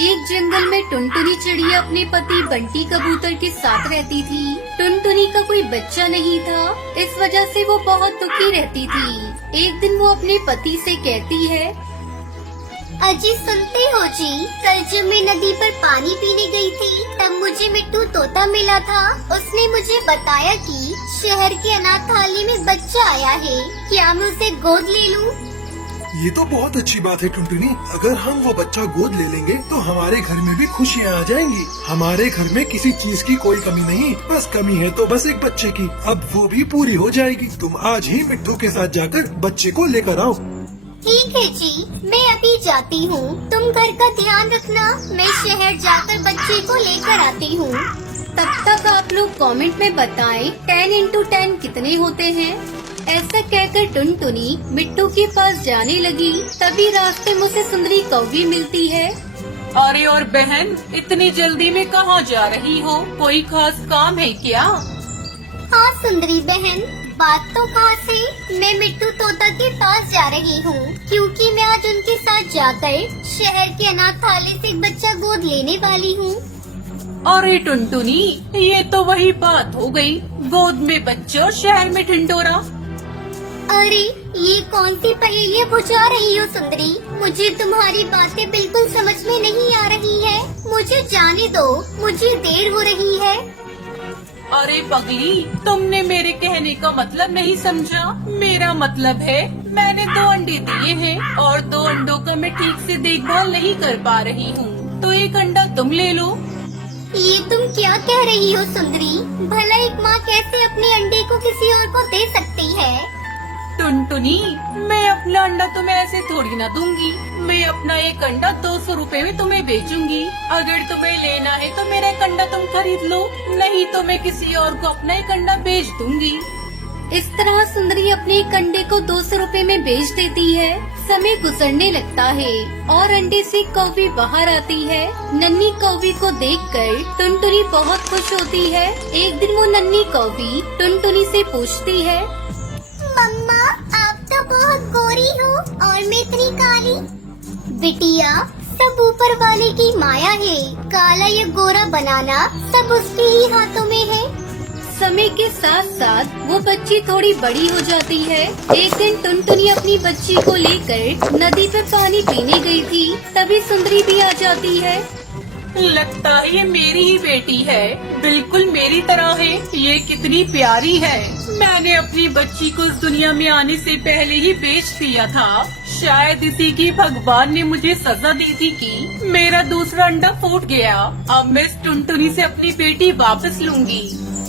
एक जंगल में टुनटुनी चिड़िया अपने पति बंटी कबूतर के साथ रहती थी। टुनटुनी का कोई बच्चा नहीं था, इस वजह से वो बहुत दुखी रहती थी। एक दिन वो अपने पति से कहती है, अजी सुनते हो जी, कल जब मैं नदी पर पानी पीने गई थी तब मुझे मिट्टू तोता मिला था। उसने मुझे बताया कि शहर के अनाथालय में बच्चा आया है, क्या मैं उसे गोद ले लूं? ये तो बहुत अच्छी बात है टुनटुनी। अगर हम वो बच्चा गोद ले लेंगे तो हमारे घर में भी खुशियाँ आ जाएंगी। हमारे घर में किसी चीज की कोई कमी नहीं, बस कमी है तो बस एक बच्चे की। अब वो भी पूरी हो जाएगी। तुम आज ही मिट्टू के साथ जाकर बच्चे को लेकर आओ। ठीक है जी, मैं अभी जाती हूँ। तुम घर का ध्यान रखना, मैं शहर जाकर बच्चे को लेकर आती हूँ। तब तक आप लोग कमेंट में बताएं 10 into 10 कितने होते हैं। ऐसा कहकर टुनटुनी मिट्टू के पास जाने लगी। तभी रास्ते में उसे सुंदरी कौवी मिलती है। अरे और बहन, इतनी जल्दी में कहाँ जा रही हो? कोई खास काम है क्या? हाँ सुंदरी बहन, बात तो कहाँ से, मैं मिट्टू तोता के पास जा रही हूँ क्योंकि मैं आज उनके साथ जाकर शहर के अनाथालय से एक बच्चा गोद लेने वाली हूँ। अरे टुनटुनी, ये तो वही बात हो गई, गोद में बच्चे और शहर में ढिंढोरा। अरे ये कौन सी पहेलियाँ बुझा रही हो सुंदरी? मुझे तुम्हारी बातें बिल्कुल समझ में नहीं आ रही है। मुझे जाने दो, मुझे देर हो रही है। अरे पगली, तुमने मेरे कहने का मतलब नहीं समझा। मेरा मतलब है मैंने 2 अंडे दिए हैं और 2 अंडों का मैं ठीक से देखभाल नहीं कर पा रही हूँ, तो 1 अंडा तुम ले लो। ये तुम क्या कह रही हो सुंदरी? भला एक माँ कैसे अपने अंडे को किसी और को दे सकती है? टुनटुनी, मैं अपना अंडा तुम्हें ऐसे थोड़ी ना दूंगी। मैं अपना 1 अंडा 200 रुपए में तुम्हें बेचूंगी। अगर तुम्हें लेना है तो मेरा 1 अंडा तुम खरीद लो, नहीं तो मैं किसी और को अपना 1 अंडा बेच दूंगी। इस तरह सुंदरी अपने एक अंडे को 200 रुपए में बेच देती है। समय गुजरने लगता है और अंडे से कौवी बाहर आती है। नन्ही कौवी को देखकर टुनटुनी बहुत खुश होती है। एक दिन वो नन्ही कौवी टुनटुनी से पूछती है, मम्मा, आप तो बहुत गोरी हो और मैं इतनी काली। बिटिया, सब ऊपर वाले की माया है। काला या गोरा बनाना सब उसके ही हाथों में है। समय के साथ साथ वो बच्ची थोड़ी बड़ी हो जाती है। एक दिन टुनटुनी अपनी बच्ची को लेकर नदी पे पानी पीने गई थी। तभी सुंदरी भी आ जाती है। लगता है ये मेरी ही बेटी है, बिल्कुल मेरी तरह है। ये कितनी प्यारी है। मैंने अपनी बच्ची को इस दुनिया में आने से पहले ही बेच दिया था। शायद इसी की भगवान ने मुझे सजा दी थी कि मेरा दूसरा अंडा फूट गया। अब मैं इस टुनटुनी से अपनी बेटी वापस लूंगी।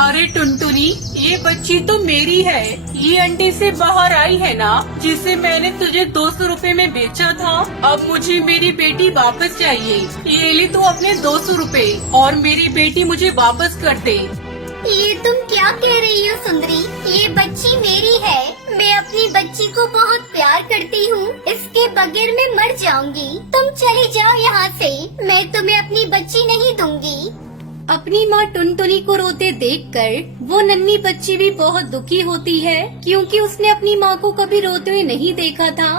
अरे टुनटुनी, ये बच्ची तो मेरी है। ये अंडे से बाहर आई है ना, जिसे मैंने तुझे 200 रुपए में बेचा था। अब मुझे मेरी बेटी वापस चाहिए। ये ले तू अपने 200 रुपए और मेरी बेटी मुझे वापस कर दे। ये तुम क्या कह रही हो सुंदरी? ये बच्ची मेरी है। मैं अपनी बच्ची को बहुत प्यार करती हूँ। इसके बगैर मैं मर जाऊंगी। तुम चली जाओ यहाँ से, मैं तुम्हें अपनी बच्ची नहीं दूंगी। अपनी माँ टुनटुनी को रोते देखकर वो नन्ही बच्ची भी बहुत दुखी होती है, क्योंकि उसने अपनी माँ को कभी रोते हुए नहीं देखा था।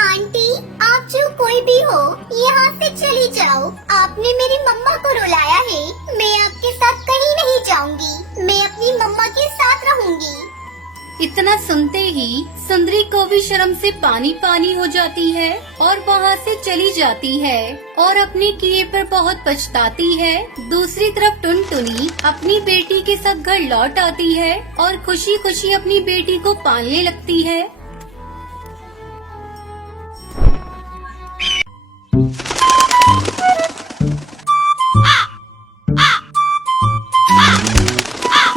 आंटी, आप जो कोई भी हो, यहाँ से चली जाओ। आपने मेरी मम्मा को रुलाया है। मैं आपके साथ कहीं नहीं जाऊंगी। मैं अपनी मम्मा के साथ रहूंगी। इतना सुनते ही सुंदरी को भी शर्म से पानी पानी हो जाती है और वहाँ से चली जाती है और अपने किए पर बहुत पछताती है। दूसरी तरफ टुनटुनी अपनी बेटी के साथ घर लौट आती है और खुशी खुशी अपनी बेटी को पालने लगती है।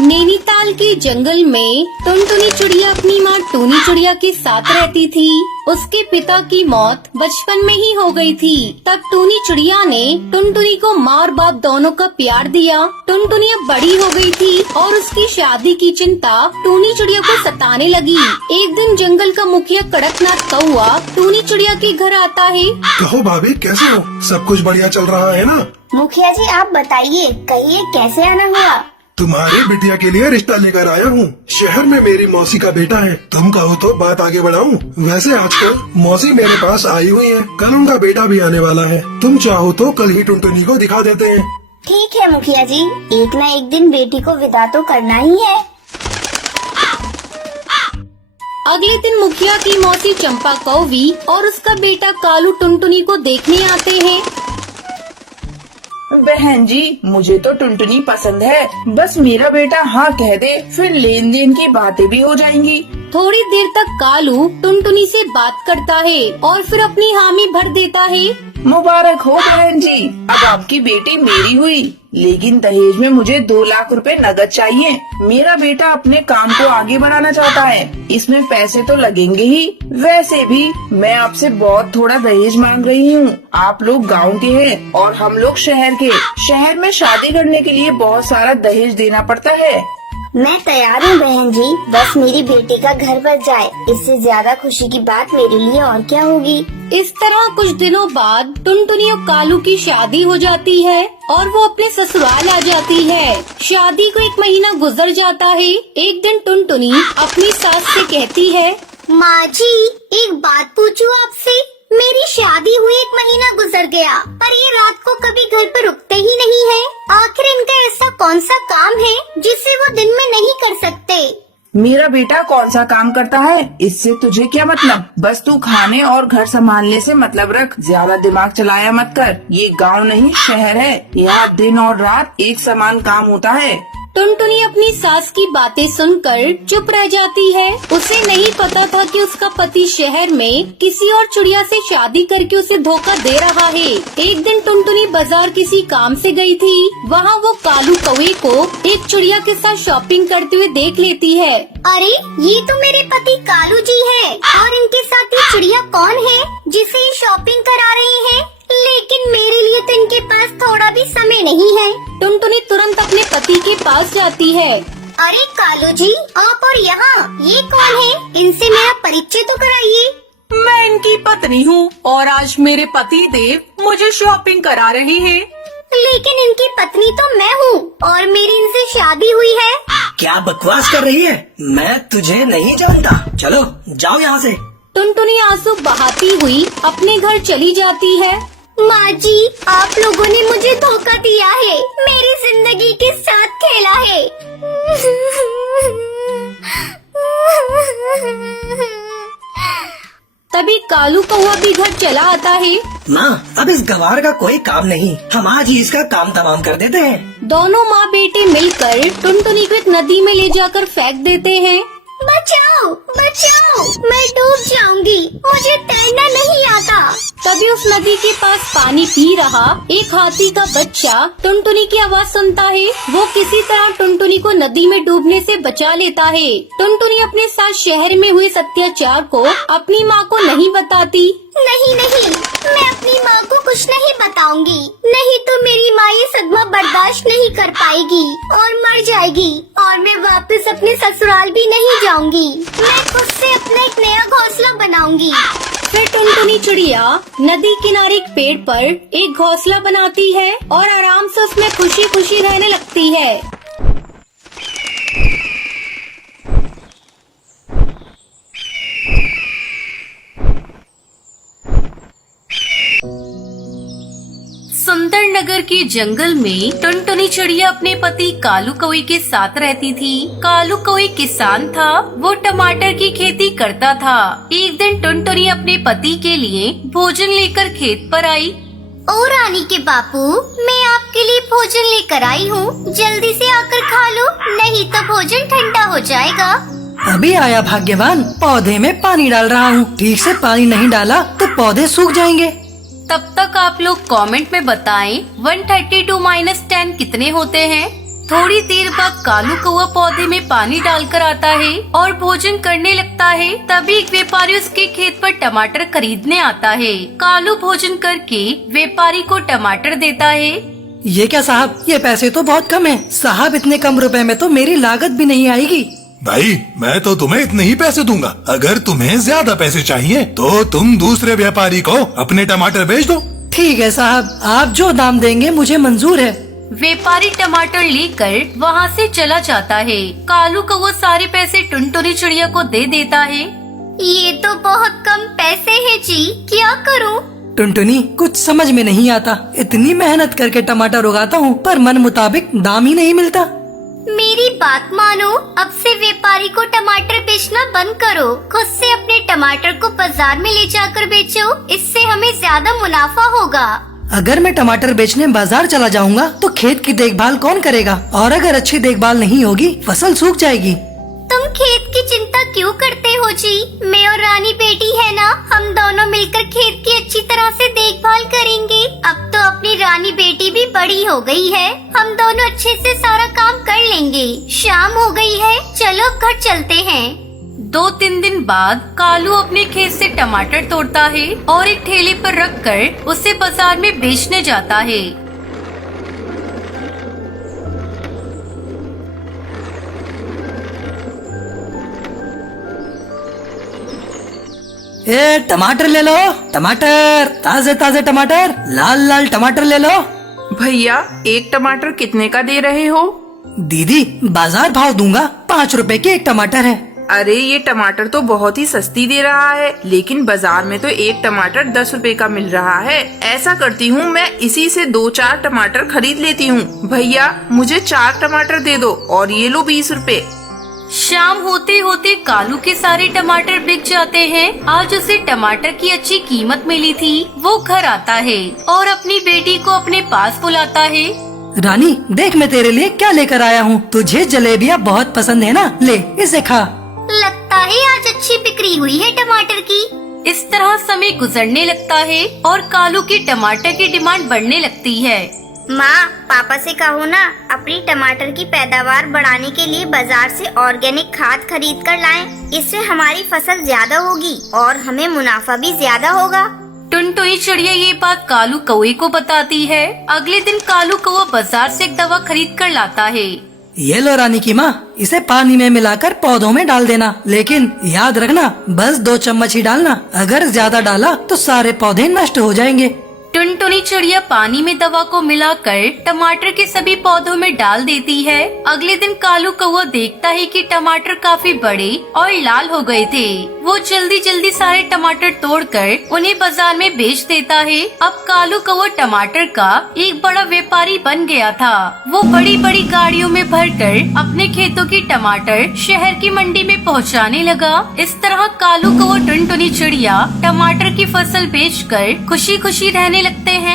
नैनीताल के जंगल में टुनटुनी चिड़िया अपनी माँ टूनी चिड़िया के साथ रहती थी। उसके पिता की मौत बचपन में ही हो गई थी। तब टूनी चिड़िया ने टुनटुनी को माँ और बाप दोनों का प्यार दिया। टुनटुनी अब बड़ी हो गई थी और उसकी शादी की चिंता टूनी चिड़िया को सताने लगी। एक दिन जंगल का मुखिया कड़कनाथ कौआ टूनी चिड़िया के घर आता है। कहो भाभी, कैसे हो? सब कुछ बढ़िया चल रहा है ना? मुखिया जी, आप बताइए, कहिए कैसे आना हुआ? तुम्हारी बिटिया के लिए रिश्ता लेकर आया हूँ। शहर में मेरी मौसी का बेटा है। तुम कहो तो बात आगे बढ़ाऊं। वैसे आजकल मौसी मेरे पास आई हुई है। कल उनका बेटा भी आने वाला है। तुम चाहो तो कल ही टुनटुनी को दिखा देते हैं। ठीक है मुखिया जी, एक न एक दिन बेटी को विदा तो करना ही है। अगले दिन मुखिया की मौसी चंपा कौवी और उसका बेटा कालू टुनटुनी को देखने आते हैं। बहन जी, मुझे तो टुनटुनी पसंद है। बस मेरा बेटा हाँ कह दे, फिर लेन देन की बातें भी हो जाएंगी। थोड़ी देर तक कालू टुनटुनी से बात करता है और फिर अपनी हामी भर देता है। मुबारक हो बहन जी, अब आपकी बेटी मेरी हुई। लेकिन दहेज में मुझे 2 लाख रुपए नगद चाहिए। मेरा बेटा अपने काम को आगे बढ़ाना चाहता है, इसमें पैसे तो लगेंगे ही। वैसे भी मैं आपसे बहुत थोड़ा दहेज मांग रही हूँ। आप लोग गांव के हैं और हम लोग शहर के। शहर में शादी करने के लिए बहुत सारा दहेज देना पड़ता है। मैं तैयार हूँ बहन जी, बस मेरी बेटी का घर बच जाए, इससे ज्यादा खुशी की बात मेरे लिए और क्या होगी। इस तरह कुछ दिनों बाद टुनटुनी और कालू की शादी हो जाती है और वो अपने ससुराल आ जाती है। शादी को 1 महीना गुजर जाता है। एक दिन टुनटुनी अपनी सास से कहती है, माँ जी, एक बात पूछूं आपसे। मेरी शादी हुई 1 महीना गुजर गया, पर ये रात को कभी घर पर रुकते ही नहीं है। आखिर इनका ऐसा कौन सा काम है जिसे वो दिन में नहीं कर सकते? मेरा बेटा कौन सा काम करता है, इससे तुझे क्या मतलब? बस तू खाने और घर संभालने से मतलब रख। ज्यादा दिमाग चलाया मत कर। ये गांव नहीं शहर है, यहाँ दिन और रात एक समान काम होता है। टुनटुनी अपनी सास की बातें सुनकर चुप रह जाती है। उसे नहीं पता था कि उसका पति शहर में किसी और चिड़िया से शादी करके उसे धोखा दे रहा है। एक दिन टुनटुनी बाजार किसी काम से गई थी। वहाँ वो कालू कौवे को एक चिड़िया के साथ शॉपिंग करते हुए देख लेती है। अरे, ये तो मेरे पति कालू जी है। और इनके साथ ये चिड़िया कौन है जिसे ये शॉपिंग करा रही है? लेकिन मेरे लिए तो इनके पास थोड़ा भी समय नहीं है। टुनटुनी तुरंत अपने पति के पास जाती है। अरे कालू जी, आप और यहाँ ये कौन है? इनसे मेरा परिचय तो कराइए। मैं इनकी पत्नी हूँ और आज मेरे पति देव मुझे शॉपिंग करा रहे हैं। लेकिन इनकी पत्नी तो मैं हूँ और मेरी इनसे शादी हुई है। क्या बकवास कर रही है? मैं तुझे नहीं जानता। चलो जाओ यहाँ से। टुनटुनी आंसू बहाती हुई अपने घर चली जाती है। माँ जी, आप लोगों ने मुझे धोखा दिया है, मेरी जिंदगी के साथ खेला है। तभी कालू कौवा भी घर चला आता है। माँ, अब इस गवार का कोई काम नहीं, हम आज ही इसका काम तमाम कर देते हैं। दोनों माँ बेटे मिलकर टुनटुनी को एक नदी में ले जाकर फेंक देते हैं। बचाओ, बचाओ, मैं डूब जाऊंगी, मुझे तैरना नहीं आता। तभी उस नदी के पास पानी पी रहा एक हाथी का बच्चा टुनटुनी की आवाज सुनता है। वो किसी तरह टुनटुनी को नदी में डूबने से बचा लेता है। टुनटुनी अपने साथ शहर में हुए अत्याचार को अपनी माँ को नहीं बताती। नहीं नहीं, मैं अपनी माँ को कुछ नहीं बताऊंगी, नहीं तो मेरी माँ ये सदमा बर्दाश्त नहीं कर पाएगी और मर जाएगी और मैं वापस अपने ससुराल भी नहीं जाऊंगी। मैं खुद से अपना एक नया घोंसला बनाऊंगी। फिर टुनटुनी चिड़िया नदी किनारे एक पेड़ पर एक घोंसला बनाती है और आराम से उसमें खुशी खुशी रहने लगती है। सुंदर नगर के जंगल में टुनटुनी चिड़िया अपने पति कालू कौवे के साथ रहती थी। कालू कौवे किसान था, वो टमाटर की खेती करता था। एक दिन टुनटुनी अपने पति के लिए भोजन लेकर खेत पर आई। ओ रानी के बापू, मैं आपके लिए भोजन लेकर आई हूँ, जल्दी से आकर खा लो, नहीं तो भोजन ठंडा हो जाएगा। अभी आया भाग्यवान, पौधे में पानी डाल रहा हूँ। ठीक से पानी नहीं डाला तो पौधे सूख जाएंगे। तब तक आप लोग कमेंट में बताएं 132 - 10 कितने होते हैं। थोड़ी देर बाद कालू कौवा पौधे में पानी डालकर आता है और भोजन करने लगता है। तभी एक व्यापारी उसके खेत पर टमाटर खरीदने आता है। कालू भोजन करके व्यापारी को टमाटर देता है। ये क्या साहब, ये पैसे तो बहुत कम है। साहब, इतने कम रुपए में तो मेरी लागत भी नहीं आएगी। भाई, मैं तो तुम्हें इतने ही पैसे दूंगा। अगर तुम्हें ज्यादा पैसे चाहिए तो तुम दूसरे व्यापारी को अपने टमाटर बेच दो। ठीक है साहब, आप जो दाम देंगे मुझे मंजूर है। व्यापारी टमाटर लेकर वहाँ से चला जाता है। कालू कौवा सारे पैसे टुनटुनी चिड़िया को दे देता है। ये तो बहुत कम पैसे हैं जी, क्या करूं? टुनटुनी, कुछ समझ में नहीं आता। इतनी मेहनत करके टमाटर उगाता हूँ पर मन मुताबिक दाम ही नहीं मिलता। मेरी बात मानो, अब से व्यापारी को टमाटर बेचना बंद करो। खुद से अपने टमाटर को बाजार में ले जाकर बेचो, इससे हमें ज्यादा मुनाफा होगा। अगर मैं टमाटर बेचने बाजार चला जाऊंगा तो खेत की देखभाल कौन करेगा? और अगर अच्छी देखभाल नहीं होगी फसल सूख जाएगी। तुम खेत की चिंता क्यों करते हो जी? मैं और रानी बेटी है ना, हम दोनों मिलकर खेत की अच्छी तरह से देखभाल करेंगे। अब तो अपनी रानी बेटी भी बड़ी हो गई है, हम दोनों अच्छे से सारा काम कर लेंगे। शाम हो गई है, चलो घर चलते हैं। 2-3 दिन बाद कालू अपने खेत से टमाटर तोड़ता है और एक ठेले पर रखकर उसे बाजार में बेचने जाता है। ए टमाटर ले लो, टमाटर, ताजे ताजे टमाटर, लाल लाल टमाटर ले लो। भैया, एक टमाटर कितने का दे रहे हो? दीदी, बाजार भाव दूंगा, 5 रुपए के एक टमाटर है। अरे ये टमाटर तो बहुत ही सस्ती दे रहा है, लेकिन बाजार में तो एक टमाटर 10 रुपए का मिल रहा है। ऐसा करती हूँ, मैं इसी से 2-4 टमाटर खरीद लेती हूँ। भैया, मुझे 4 टमाटर दे दो और ये लो 20 रुपए। शाम होते होते कालू के सारे टमाटर बिक जाते हैं। आज उसे टमाटर की अच्छी कीमत मिली थी। वो घर आता है और अपनी बेटी को अपने पास बुलाता है। रानी, देख मैं तेरे लिए क्या लेकर आया हूँ। तुझे जलेबियाँ बहुत पसंद है ना, ले इसे खा। लगता है आज अच्छी बिक्री हुई है टमाटर की। इस तरह समय गुजरने लगता है और कालू की टमाटर की डिमांड बढ़ने लगती है। माँ, पापा से कहो ना, अपनी टमाटर की पैदावार बढ़ाने के लिए बाजार से ऑर्गेनिक खाद खरीद कर लाएं। इससे हमारी फसल ज्यादा होगी और हमें मुनाफा भी ज्यादा होगा। टुनटुनी चिड़िया ये बात कालू कौवे को बताती है। अगले दिन कालू कौवा बाजार से एक दवा खरीद कर लाता है। ये लो रानी की माँ, इसे पानी में मिलाकर पौधों में डाल देना, लेकिन याद रखना बस 2 चम्मच ही डालना। अगर ज्यादा डाला तो सारे पौधे नष्ट हो जाएंगे। टुनटुनी चिड़िया पानी में दवा को मिलाकर टमाटर के सभी पौधों में डाल देती है। अगले दिन कालू कौवा देखता है कि टमाटर काफी बड़े और लाल हो गए थे। वो जल्दी जल्दी सारे टमाटर तोड़कर उन्हें बाजार में बेच देता है। अब कालू कौवा टमाटर का एक बड़ा व्यापारी बन गया था। वो बड़ी बड़ी गाड़ियों में भरकर अपने खेतों की टमाटर शहर की मंडी में पहुंचाने लगा। इस तरह कालू कौवा टुनटुनी चिड़िया टमाटर की फसल बेचकर खुशी खुशी रहने लगते हैं।